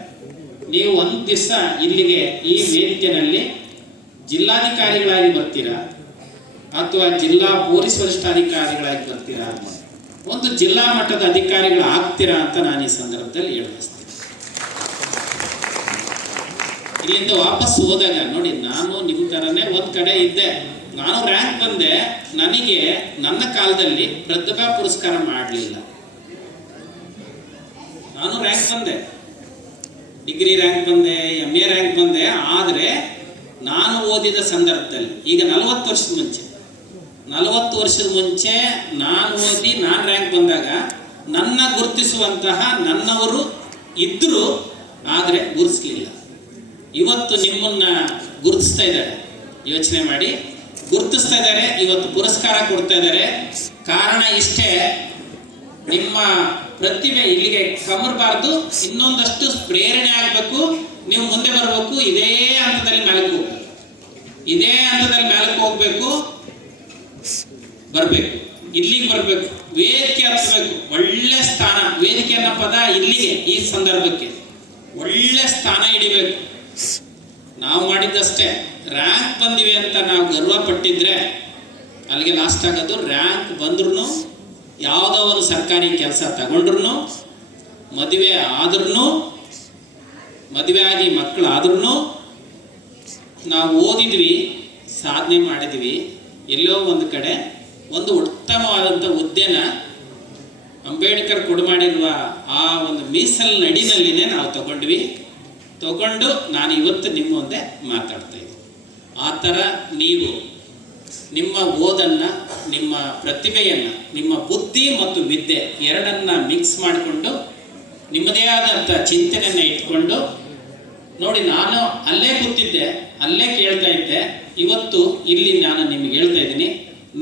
ನೀವು ಒಂದು ದಿವಸ ಇಲ್ಲಿಗೆ ಈ ವೇದಿಕೆಯಲ್ಲಿ ಜಿಲ್ಲಾಧಿಕಾರಿಗಳಾಗಿ ಬರ್ತೀರಾ ಅಥವಾ ಜಿಲ್ಲಾ ಪೊಲೀಸ್ ವರಿಷ್ಠಾಧಿಕಾರಿಗಳಾಗಿ ಬರ್ತೀರಾ, ಒಂದು ಜಿಲ್ಲಾ ಮಟ್ಟದ ಅಧಿಕಾರಿಗಳು ಆಗ್ತೀರಾ ಅಂತ ನಾನು ಈ ಸಂದರ್ಭದಲ್ಲಿ ಹೇಳಬಯಸ್ತೇನೆ. ಇಲ್ಲಿಂದ ವಾಪಸ್ ಹೋದಾಗ ನೋಡಿ, ನಾನು ನಿಮ್ಮ ಥರನೇ ಒಂದು ಕಡೆ ಇದ್ದೆ. ನಾನು ರ್ಯಾಂಕ್ ಬಂದೆ. ನನಗೆ ನನ್ನ ಕಾಲದಲ್ಲಿ ಪ್ರತಿಭಾ ಪುರಸ್ಕಾರ ಮಾಡಲಿಲ್ಲ. ನಾನು ರ್ಯಾಂಕ್ ಬಂದೆ, ಡಿಗ್ರಿ ರ್ಯಾಂಕ್ ಬಂದೆ, MA ರ್ಯಾಂಕ್ ಬಂದೆ. ಆದರೆ ನಾನು ಓದಿದ ಸಂದರ್ಭದಲ್ಲಿ, ಈಗ 40 ವರ್ಷದ ಮುಂಚೆ ನಾನು ಓದಿ ನಾನು ರ್ಯಾಂಕ್ ಬಂದಾಗ ನನ್ನ ಗುರುತಿಸುವಂತಹ ನನ್ನವರು ಇದ್ದರು, ಆದರೆ ಗುರುತಿಸಲಿಲ್ಲ. ಇವತ್ತು ನಿಮ್ಮನ್ನ ಗುರುತಿಸ್ತಾ ಇದ್ದಾರೆ. ಯೋಚನೆ ಮಾಡಿ, ಗುರುತಿಸ್ತಾ ಇದ್ದಾರೆ, ಇವತ್ತು ಪುರಸ್ಕಾರ ಕೊಡ್ತಾ ಇದ್ದಾರೆ. ಕಾರಣ ಇಷ್ಟೇ, ನಿಮ್ಮ ಪ್ರತಿಭೆ ಇಲ್ಲಿಗೆ ಕಮರಬಾರ್ದು, ಇನ್ನೊಂದಷ್ಟು ಪ್ರೇರಣೆ ಆಗಬೇಕು, ನೀವು ಮುಂದೆ ಬರಬೇಕು. ಇದೇ ಹಂತದಲ್ಲಿ ಮೇಲಕ್ಕೆ ಹೋಗ್ಬೇಕು, ಇದೇ ಹಂತದಲ್ಲಿ ಮೇಲಕ್ಕೆ ಹೋಗ್ಬೇಕು, ಬರಬೇಕು, ಇಲ್ಲಿಗೆ ಬರಬೇಕು, ವೇದಿಕೆ ಹತ್ತಬೇಕು. ಒಳ್ಳೆ ಸ್ಥಾನ, ವೇದಿಕೆ ಅನ್ನೋ ಪದ ಇಲ್ಲಿಗೆ ಈ ಸಂದರ್ಭಕ್ಕೆ ಒಳ್ಳೆ ಸ್ಥಾನ ಹಿಡಿಬೇಕು. ನಾವು ಮಾಡಿದ್ದಷ್ಟೇ, ರ್ಯಾಂಕ್ ಬಂದಿವೆ ಅಂತ ನಾವು ಗರ್ವ ಪಟ್ಟಿದ್ರೆ ಅಲ್ಲಿಗೆ ಲಾಸ್ಟ್ ಆಗೋದು. ರ್ಯಾಂಕ್ ಬಂದ್ರೂ, ಯಾವುದೋ ಒಂದು ಸರ್ಕಾರಿ ಕೆಲಸ ತಗೊಂಡ್ರು, ಮದುವೆ ಆದ್ರೂ, ಮದುವೆ ಆಗಿ ಮಕ್ಕಳು ಆದ್ರೂ, ನಾವು ಓದಿದ್ವಿ, ಸಾಧನೆ ಮಾಡಿದ್ವಿ, ಎಲ್ಲೋ ಒಂದು ಕಡೆ ಒಂದು ಉತ್ತಮವಾದಂಥ ಹುದ್ದೆನ ಅಂಬೇಡ್ಕರ್ ಕೊಡುಮಾಡಿರುವ ಆ ಒಂದು ಮೀಸಲ್ ನಡಿನಲ್ಲಿನೇ ನಾವು ತಗೊಂಡು ನಾನು ಇವತ್ತು ನಿಮ್ಮ ಮುಂದೆ ಮಾತಾಡ್ತಾ ಇದ್ದೀನಿ. ಆ ಥರ ನೀವು ನಿಮ್ಮ ಓದನ್ನ, ನಿಮ್ಮ ಪ್ರತಿಭೆಯನ್ನ, ನಿಮ್ಮ ಬುದ್ಧಿ ಮತ್ತು ವಿದ್ಯೆ ಎರಡನ್ನ ಮಿಕ್ಸ್ ಮಾಡಿಕೊಂಡು ನಿಮ್ಮದೇ ಆದಂಥ ಚಿಂತನೆಯನ್ನು ಇಟ್ಕೊಂಡು ನೋಡಿ, ನಾನು ಅಲ್ಲೇ ಕೂತಿದ್ದೆ, ಅಲ್ಲೇ ಕೇಳ್ತಾ ಇದ್ದೆ, ಇವತ್ತು ಇಲ್ಲಿ ನಾನು ನಿಮ್ಗೆ ಹೇಳ್ತಾ ಇದ್ದೀನಿ.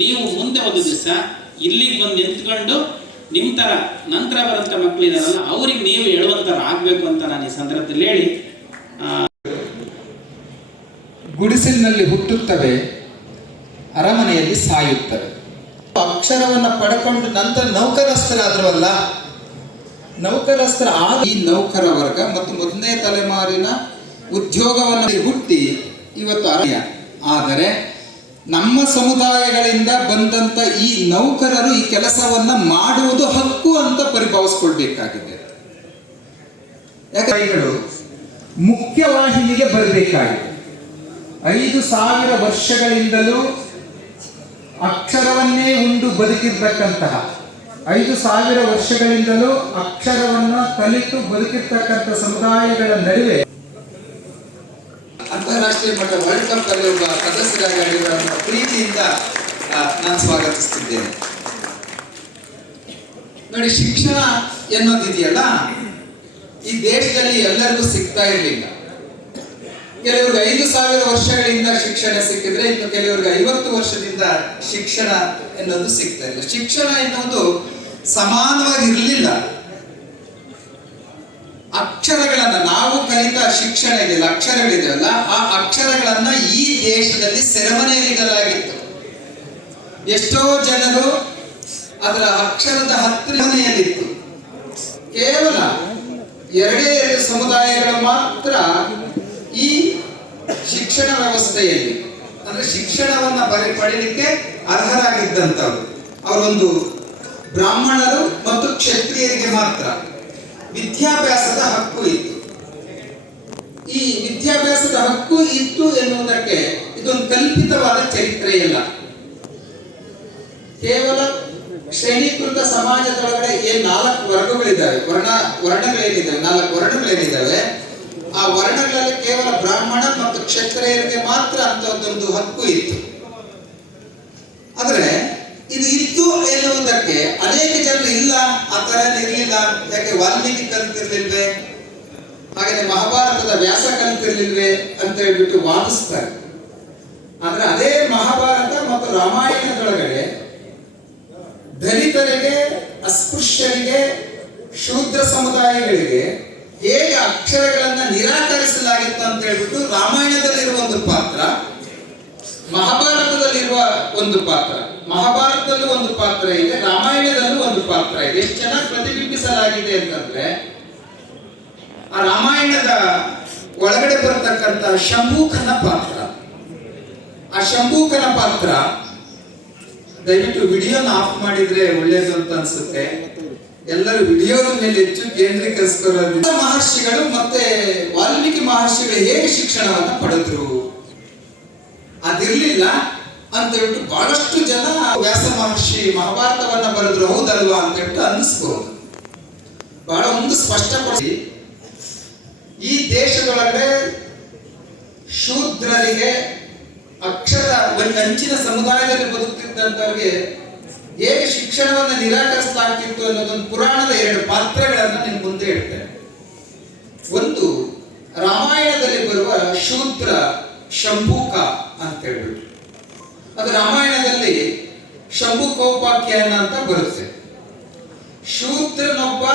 ನೀವು ಮುಂದೆ ಒಂದು ದಿವಸ ಇಲ್ಲಿಗೆ ಬಂದು ನಿಂತ್ಕೊಂಡು ನಿಮ್ಮ ಥರ ನಂತರ ಬರೋಂಥ ಮಕ್ಕಳಿದಾರಲ್ಲ ಅವ್ರಿಗೆ ನೀವು ಹೇಳುವಂಥರ ಆಗಬೇಕು ಅಂತ ನಾನು ಈ ಸಂದರ್ಭದಲ್ಲಿ ಹೇಳಿ, ಗುಡಿಸಲಿನಲ್ಲಿ ಹುಟ್ಟುತ್ತವೆ, ಅರಮನೆಯಲ್ಲಿ ಸಾಯುತ್ತವೆ. ಅಕ್ಷರವನ್ನು ಪಡ್ಕೊಂಡು ನಂತರ ನೌಕರಸ್ಥರಾದ್ರವಲ್ಲ, ನೌಕರಸ್ಥರ ಈ ನೌಕರ ವರ್ಗ ಮತ್ತು ಮೊದಲನೇ ತಲೆಮಾರಿನ ಉದ್ಯೋಗವನ್ನು ಹುಟ್ಟಿ ಇವತ್ತು ಅರಣ್ಯ. ಆದರೆ ನಮ್ಮ ಸಮುದಾಯಗಳಿಂದ ಬಂದಂತ ಈ ನೌಕರರು ಈ ಕೆಲಸವನ್ನ ಮಾಡುವುದು ಹಕ್ಕು ಅಂತ ಪರಿಭಾವಿಸ್ಕೊಳ್ಬೇಕಾಗಿದೆ. ಯಾಕಂದ್ರೆ ಮುಖ್ಯವಾಹಿನಿಗೆ ಬರಬೇಕಾಗಿದೆ. 5,000 ವರ್ಷಗಳಿಂದಲೂ ಅಕ್ಷರವನ್ನೇ ಉಂಡು ಬದುಕಿರ್ತಕ್ಕಂತಹ 5,000 ವರ್ಷಗಳಿಂದಲೂ ಅಕ್ಷರವನ್ನ ಕಲಿತು ಬದುಕಿರ್ತಕ್ಕಂಥ ಸಮುದಾಯಗಳ ನಡುವೆ ಅಂತಾರಾಷ್ಟ್ರೀಯ ಮಟ್ಟ ವರ್ಲ್ಡ್ ಕಪ್ ಅಲ್ಲಿ ಒಬ್ಬ ಸದಸ್ಯರಾಗಿ ಆಡಿರುವಂತಹ ಪ್ರೀತಿಯಿಂದ ನಾನು ಸ್ವಾಗತಿಸುತ್ತಿದ್ದೇನೆ. ನೋಡಿ, ಶಿಕ್ಷಣ ಎನ್ನುವುದಿದೆಯಲ್ಲ, ಈ ದೇಶದಲ್ಲಿ ಎಲ್ಲರಿಗೂ ಸಿಗ್ತಾ ಇರಲಿಲ್ಲ. ಕೆಲವ್ರಿಗೆ 5,000 ವರ್ಷಗಳಿಂದ ಶಿಕ್ಷಣ ಸಿಕ್ಕಿದ್ರೆ, ಇನ್ನು ಕೆಲವರಿಗೆ 50 ವರ್ಷದಿಂದ ಶಿಕ್ಷಣ ಎನ್ನುವುದು ಸಿಗ್ತಾ ಇಲ್ಲ. ಶಿಕ್ಷಣ ಎನ್ನುವುದು ಸಮಾನವಾಗಿ ಇರಲಿಲ್ಲ. ಅಕ್ಷರಗಳನ್ನ ನಾವು ಕಲಿತ ಶಿಕ್ಷಣ ಇದೆಯಲ್ಲ, ಅಕ್ಷರಗಳಿದೆಯಲ್ಲ, ಆ ಅಕ್ಷರಗಳನ್ನ ಈ ದೇಶದಲ್ಲಿ ಸೆರೆಮನೆಯಲ್ಲಿ ಇಡಲಾಗಿತ್ತು. ಎಷ್ಟೋ ಜನರು ಅದರ ಅಕ್ಷರದ ಹತ್ತಿರನೆಯಲ್ಲಿತ್ತು. ಕೇವಲ 2 ಸಮುದಾಯಗಳು ಮಾತ್ರ ಈ ಶಿಕ್ಷಣ ವ್ಯವಸ್ಥೆಯಲ್ಲಿ, ಅಂದ್ರೆ ಶಿಕ್ಷಣವನ್ನ ಪಡೀಲಿಕ್ಕೆ ಅರ್ಹರಾಗಿದ್ದಂಥವ್ರು. ಅವರೊಂದು ಬ್ರಾಹ್ಮಣರು ಮತ್ತು ಕ್ಷತ್ರಿಯರಿಗೆ ಮಾತ್ರ ವಿದ್ಯಾಭ್ಯಾಸದ ಹಕ್ಕು ಇತ್ತು. ಈ ವಿದ್ಯಾಭ್ಯಾಸದ ಹಕ್ಕು ಇತ್ತು ಎನ್ನುವುದಕ್ಕೆ ಇದೊಂದು ಕಲ್ಪಿತವಾದ ಚರಿತ್ರೆಯಲ್ಲ. ಕೇವಲ ಶ್ರೇಣೀಕೃತ ಸಮಾಜದೊಳಗಡೆ ಏನ್ 4 ವರ್ಗಗಳಿದ್ದಾವೆ, ವರ್ಣಗಳೇನಿದ್ದಾವೆ, 4 ವರ್ಣಗಳೇನಿದ್ದಾವೆ, ಆ ವರ್ಣಗಳಲ್ಲಿ ಕೇವಲ ಬ್ರಾಹ್ಮಣ ಮತ್ತು ಕ್ಷತ್ರಿಯರಿಗೆ ಮಾತ್ರ ಅಂತಹದ್ದೊಂದು ಹಕ್ಕು ಇತ್ತು. ಆದ್ರೆ ಇದು ಇತ್ತು ಎನ್ನುವುದಕ್ಕೆ ಅನೇಕ ಜನರು ಇಲ್ಲ, ಆ ತರ ಇರಲಿಲ್ಲ, ಯಾಕೆ ವಾಲ್ಮೀಕಿ ಕಲಿತಿರ್ಲಿಲ್ವೇ, ಹಾಗೆ ಮಹಾಭಾರತದ ವ್ಯಾಸ ಕಲಿತಿರ್ಲಿಲ್ವೇ ಅಂತ ಹೇಳ್ಬಿಟ್ಟು ವಾದಿಸ್ತಾರೆ. ಆದ್ರೆ ಅದೇ ಮಹಾಭಾರತ ಮತ್ತು ರಾಮಾಯಣದೊಳಗಡೆ ದಲಿತರಿಗೆ, ಅಸ್ಪೃಶ್ಯರಿಗೆ, ಶೂದ್ರ ಸಮುದಾಯಗಳಿಗೆ ಹೇಗೆ ಅಕ್ಷರಗಳನ್ನ ನಿರಾಕರಿಸಲಾಗಿತ್ತು ಅಂತ ಹೇಳ್ಬಿಟ್ಟು ರಾಮಾಯಣದಲ್ಲಿರುವ ಒಂದು ಪಾತ್ರ, ಮಹಾಭಾರತದಲ್ಲಿರುವ ಒಂದು ಪಾತ್ರ, ಮಹಾಭಾರತದಲ್ಲೂ ಒಂದು ಪಾತ್ರ ಇದೆ, ರಾಮಾಯಣದಲ್ಲೂ ಒಂದು ಪಾತ್ರ ಇದೆ. ಎಷ್ಟು ಚೆನ್ನಾಗಿ ಪ್ರತಿಬಿಂಬಿಸಲಾಗಿದೆ ಅಂತಂದ್ರೆ, ಆ ರಾಮಾಯಣದ ಒಳಗಡೆ ಬರತಕ್ಕಂತ ಶಂಭೂಕನ ಪಾತ್ರ, ಆ ಶಂಭೂಕನ ಪಾತ್ರ, ದಯವಿಟ್ಟು ವಿಡಿಯೋನ ಆಫ್ ಮಾಡಿದ್ರೆ ಒಳ್ಳೇದು ಅಂತ ಅನ್ಸುತ್ತೆ. ಎಲ್ಲರೂ ವಿಡಿಯೋದ ಮೇಲೆ ಹೆಚ್ಚು ಕೇಂದ್ರೀಕರಿಸ್ಕೊಳ್ಳೋದು. ಮಹರ್ಷಿಗಳು ಮತ್ತೆ ವಾಲ್ಮೀಕಿ ಮಹರ್ಷಿಗಳು ಹೇಗೆ ಶಿಕ್ಷಣವನ್ನ ಪಡೆದ್ರು ಅದಿರ್ಲಿಲ್ಲ ಅಂತ ಹೇಳ್ಬಿಟ್ಟು ಬಹಳಷ್ಟು ಜನ ವ್ಯಾಸ ಮಹರ್ಷಿ ಮಹಾಭಾರತವನ್ನ ಬರೆದ್ರು ಹೌದಲ್ವಾ ಅಂತ ಹೇಳ್ಬಿಟ್ಟು ಅನ್ನಿಸ್ಬಹುದು. ಬಹಳ ಒಂದು ಸ್ಪಷ್ಟಪಡಿಸಿ, ಈ ದೇಶದೊಳಗಡೆ ಶೂದ್ರರಿಗೆ, ಅಕ್ಷರ ಒಂದು ಅಂಚಿನ ಸಮುದಾಯದಲ್ಲಿ ಬದುಕ್ತಿದ್ದಂಥವ್ರಿಗೆ ಹೇಗೆ ಶಿಕ್ಷಣವನ್ನ ನಿರಾಕರಿಸಲಾಗ್ತಿತ್ತು ಅನ್ನೋದೊಂದು ಪುರಾಣದ 2 ಪಾತ್ರಗಳನ್ನ ನಿಮ್ ಮುಂದೆ ಇಡ್ತೇನೆ. ಒಂದು ರಾಮಾಯಣದಲ್ಲಿ ಬರುವ ಶೂದ್ರ ಶಂಭೂಕ ಅಂತ ಹೇಳ್ಬಿಟ್ಟು, ಅದು ರಾಮಾಯಣದಲ್ಲಿ ಶಂಭುಕೋಪಾಖ್ಯಾನ ಅಂತ ಬರುತ್ತೆ. ಶೂದ್ರನೊಬ್ಬ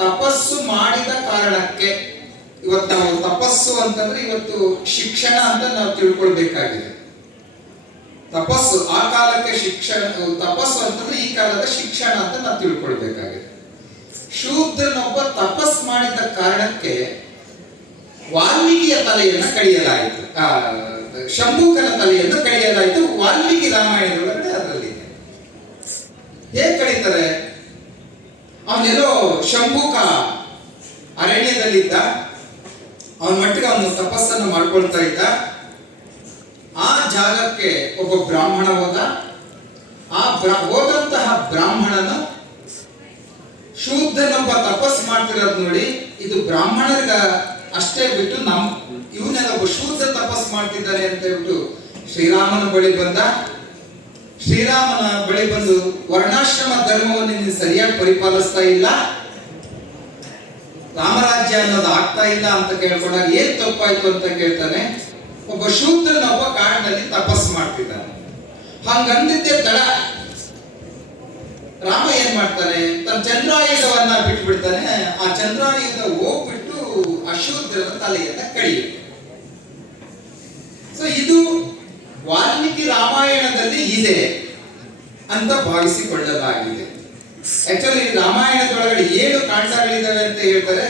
ತಪಸ್ಸು ಮಾಡಿದ ಕಾರಣಕ್ಕೆ, ಇವತ್ತು ನಾವು ತಪಸ್ಸು ಅಂತಂದ್ರೆ ಇವತ್ತು ಶಿಕ್ಷಣ ಅಂತ ನಾವು ತಿಳ್ಕೊಳ್ಬೇಕಾಗಿದೆ. ತಪಸ್ಸು ಆ ಕಾಲಕ್ಕೆ ಶಿಕ್ಷಣ, ತಪಸ್ಸು ಅಂತಂದ್ರೆ ಈ ಕಾಲದ ಶಿಕ್ಷಣ ಅಂತ ನಾವು ತಿಳ್ಕೊಳ್ಬೇಕಾಗಿದೆ. ಶೂದ್ರನೊಬ್ಬ ತಪಸ್ ಮಾಡಿದ ಕಾರಣಕ್ಕೆ ವಾಲ್ಮೀಕಿಯ ತಲೆಯನ್ನು ಕಡಿಯಲಾಯಿತು, ಶಂಭೂಕನ ತಲೆಯನ್ನು ಕಡಿಯಲಾಯಿತು. ವಾಲ್ಮೀಕಿ ರಾಮಾಯಣದೊಳಗಡೆ ಅದರಲ್ಲಿ ಹೇಗೆ ಕಡಿತಾರೆ? ಅವನೆಲ್ಲೋ ಶಂಭೂಕ ಅರಣ್ಯದಲ್ಲಿದ್ದ, ಅವನ ಮಟ್ಟಿಗೆ ಅವನು ತಪಸ್ಸನ್ನು ಮಾಡ್ಕೊಳ್ತಾ ಇದ್ದ. ಆ ಜಾಗಕ್ಕೆ ಒಬ್ಬ ಬ್ರಾಹ್ಮಣ ಹೋದ. ಆ ಹೋದಂತಹ ಬ್ರಾಹ್ಮಣನು ಶೂದ್ರನೊಬ್ಬ ತಪಸ್ ಮಾಡ್ತಿರೋದು ನೋಡಿ, ಇದು ಬ್ರಾಹ್ಮಣರಿಗ ಅಷ್ಟೇ ಬಿಟ್ಟು ಇವನೆಲ್ಲ ಒಬ್ಬ ಶೂದ್ರ ತಪಸ್ ಮಾಡ್ತಿದ್ದಾನೆ ಅಂತ ಹೇಳ್ಬಿಟ್ಟು ಶ್ರೀರಾಮನ ಬಳಿ ಬಂದ. ಶ್ರೀರಾಮನ ಬಳಿ ಬಂದು ವರ್ಣಾಶ್ರಮ ಧರ್ಮವನ್ನು ನೀನು ಸರಿಯಾಗಿ ಪರಿಪಾಲಿಸ್ತಾ ಇಲ್ಲ, ರಾಮರಾಜ್ಯ ಅನ್ನೋದು ಆಗ್ತಾ ಇಲ್ಲ ಅಂತ ಕೇಳ್ಕೊಂಡಾಗ ಏನ್ ತಪ್ಪಾಯ್ತು ಅಂತ ಕೇಳ್ತಾನೆ. ಒಬ್ಬ ಶೂದ್ರನೊಬ್ಬ ಕಾಡಿನಲ್ಲಿ ತಪಸ್ಸು ಮಾಡ್ತಿದ್ದಾನೆ. ಹಂಗಂದಿದ್ದೆ ತಡ ರಾಮ ಏನ್ ಮಾಡ್ತಾನೆ, ತನ್ನ ಚಂದ್ರಾಯುಧವನ್ನ ಬಿಟ್ಬಿಡ್ತಾನೆ. ಆ ಚಂದ್ರಾಯುಧ ಹೋಗ್ಬಿಟ್ಟು ಅಶೂದ್ರನ ತಲೆಯನ್ನ ಕಡಿಯುತ್ತೆ. ಸೊ ಇದು ವಾಲ್ಮೀಕಿ ರಾಮಾಯಣದಲ್ಲಿ ಇದೆ ಅಂತ ಭಾವಿಸಿಕೊಳ್ಳಲಾಗಿದೆ. ಆಕ್ಚುಲಿ ರಾಮಾಯಣದೊಳಗಡೆ 7 ಕಾಂಡಗಳಿದಾವೆ ಅಂತ ಹೇಳ್ತಾರೆ.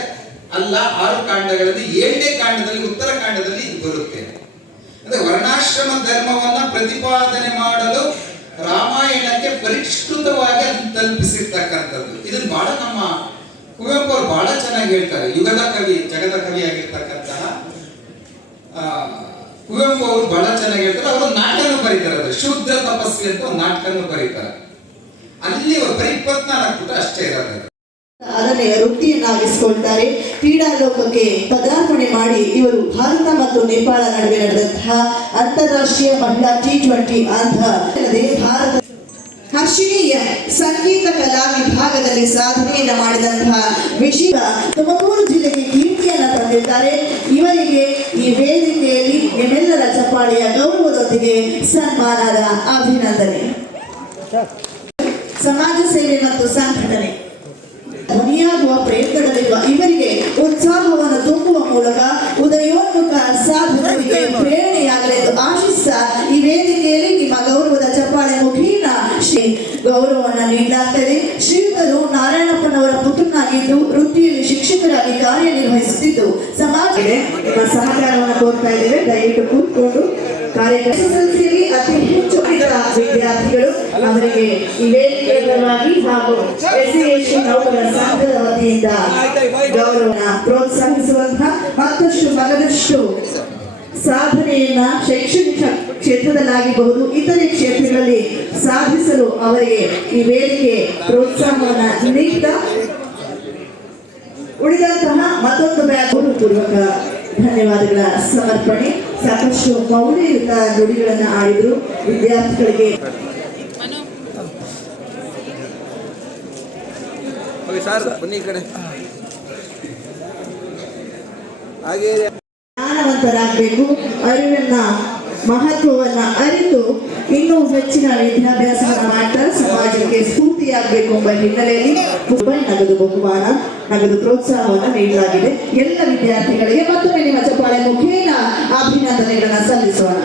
ಅಲ್ಲ, 6 ಕಾಂಡಗಳಲ್ಲಿ 7ನೇ ಕಾಂಡದಲ್ಲಿ ಉತ್ತರ ಕಾಂಡದಲ್ಲಿ ಇದು ಬರುತ್ತೆ. ಅಂದ್ರೆ ವರ್ಣಾಶ್ರಮ ಧರ್ಮವನ್ನ ಪ್ರತಿಪಾದನೆ ಮಾಡಲು ರಾಮಾಯಣಕ್ಕೆ ಪರಿಷ್ಕೃತವಾಗಿ ಅದನ್ನು ತಲುಪಿಸಿರ್ತಕ್ಕಂಥದ್ದು. ಇದನ್ನ ಬಹಳ ನಮ್ಮ ಕುವೆಂಪು ಅವರು ಬಹಳ ಚೆನ್ನಾಗಿ ಹೇಳ್ತಾರೆ. ಯುಗದ ಕವಿ, ಜಗದ ಕವಿ ಆಗಿರ್ತಕ್ಕಂತಹ ಕುವೆಂಪು ಅವರು ಬಹಳ ಚೆನ್ನಾಗಿ ಹೇಳ್ತಾರೆ. ಅವರು ನಾಟಕನೂ ಬರೀತಾರೆ. ಅದು ಶೂದ್ರ ತಪಸ್ವಿ ಅಂತ ಒಂದು ನಾಟಕನೂ ಬರೀತಾರೆ. ಅಲ್ಲಿ ಬರೀ 24 ಪುಟ ಅಷ್ಟೇ ಇರೋದು. ಅದನ್ನೇ ವೃತ್ತಿಯನ್ನಾಗಿಸಿಕೊಳ್ತಾರೆ. ಕ್ರೀಡಾ ಲೋಕಕ್ಕೆ ಪದಾರ್ಪಣೆ ಮಾಡಿ ಇವರು ಭಾರತ ಮತ್ತು ನೇಪಾಳ ನಡುವೆ ನಡೆದಂತಹ ಅಂತಾರಾಷ್ಟ್ರೀಯ ಮಹಿಳಾ T20 ಅಲ್ಲದೆ ಭಾರತ ಹರ್ಷಿಣೀಯ ಸಂಗೀತ ಕಲಾ ವಿಭಾಗದಲ್ಲಿ ಸಾಧನೆಯನ್ನು ಮಾಡಿದಂತಹ ವಿಶೇಷ ತುಮಕೂರು ಜಿಲ್ಲೆಗೆ ಕೀರ್ತಿಯನ್ನು ತಂದಿದ್ದಾರೆ. ಇವರಿಗೆ ಈ ವೇದಿಕೆಯಲ್ಲಿ ನಿಮ್ಮೆಲ್ಲರ ಚಪ್ಪಾಳೆಯ ಗೌರವದೊಂದಿಗೆ ಸನ್ಮಾನದ ಅಭಿನಂದನೆ. ಸಮಾಜ ಸೇವೆ ಮತ್ತು ಸಂಘಟನೆ ಧ್ವನಿಯಾಗುವ ಪ್ರಯತ್ನದಲ್ಲಿರುವ ಇವರಿಗೆ ಉತ್ಸಾಹವನ್ನು ತುಂಬುವ ಮೂಲಕ ಉದಯೋನ್ಮುಖ ಸಾಧಕರಿಗೆ ಪ್ರೇರಣೆಯಾಗಲೆಂದು ಆಶಿಸುತ್ತಾ ಈ ವೇದಿಕೆಯಲ್ಲಿ ನಿಮ್ಮ ಗೌರವದ ಚಪ್ಪಾಳೆ ಮುಖೇನ ಶ್ರೀ ಗೌರವವನ್ನು ನೀಡಲಾಗ್ತದೆ. ಶ್ರೀಯುತರು ನಾರಾಯಣಪ್ಪನವರ ಪುತ್ರನಾಗಿದ್ದು ವೃತ್ತಿಯಲ್ಲಿ ಶಿಕ್ಷಕರಾಗಿ ಕಾರ್ಯನಿರ್ವಹಿಸುತ್ತಿದ್ದು ಸಮಾಜಕ್ಕೆ ನಿಮ್ಮ ಸಹಕಾರವನ್ನು ಕೋರ್ತಾ ಇದ್ದೇವೆ. ದಯವಿಟ್ಟು ಕೂತ್ಕೊಂಡು ಕಾರ್ಯಕ್ರಮದಲ್ಲಿ ಅತಿ ಹೆಚ್ಚು ವಿದ್ಯಾರ್ಥಿಗಳು ಅವರಿಗೆ ಈ ವೇದಿಕೆಯ ಪರವಾಗಿ ಹಾಗೂ SC/ST ನೌಕರರ ಸಂಘದ ವತಿಯಿಂದ ಗೌರವನ ಪ್ರೋತ್ಸಾಹಿಸುವಂತಹ ಮತ್ತಷ್ಟು ಸಾಧನೆಯನ್ನ ಶೈಕ್ಷಣಿಕ ಕ್ಷೇತ್ರದಲ್ಲಾಗಿರಬಹುದು, ಇತರೆ ಕ್ಷೇತ್ರಗಳಲ್ಲಿ ಸಾಧಿಸಲು ಅವರಿಗೆ ಈ ವೇದಿಕೆ ಪ್ರೋತ್ಸಾಹವನ್ನ ನೀಡುತ್ತಾ ಉಳಿದಂತಹ ಮತ್ತೊಂದು ಪೂರ್ವಕ ಧನ್ಯವಾದಗಳ ಸಮರ್ಪಣೆ. ಸಾಕಷ್ಟು ಮೌಲ್ಯಯುತ ನುಡಿಗಳನ್ನು ಆಡಿದ್ರು ವಿದ್ಯಾರ್ಥಿಗಳಿಗೆ. ಜ್ಞಾನವಂತರಾಗಬೇಕು, ಅರಿವನ್ನ ಮಹತ್ವವನ್ನ ಅರಿತು ಇನ್ನೂ ಹೆಚ್ಚಿನ ವಿದ್ಯಾಭ್ಯಾಸವನ್ನು ಮಾಡ್ತಾ ಸಮಾಜಕ್ಕೆ ಸ್ಫೂರ್ತಿಯಾಗಬೇಕು ಎಂಬ ಹಿನ್ನೆಲೆಯಲ್ಲಿ ನಗದು ಬಹುಮಾನ, ನಗದು ಪ್ರೋತ್ಸಾಹವನ್ನು ನೀಡಲಾಗಿದೆ. ಎಲ್ಲ ವಿದ್ಯಾರ್ಥಿಗಳಿಗೆ ಮತ್ತೊಮ್ಮೆ ನಿಮ್ಮ ಚಪ್ಪಾಳೆ ಮುಖೇನ ಅಭಿನಂದನೆಗಳನ್ನು ಸಲ್ಲಿಸೋಣ.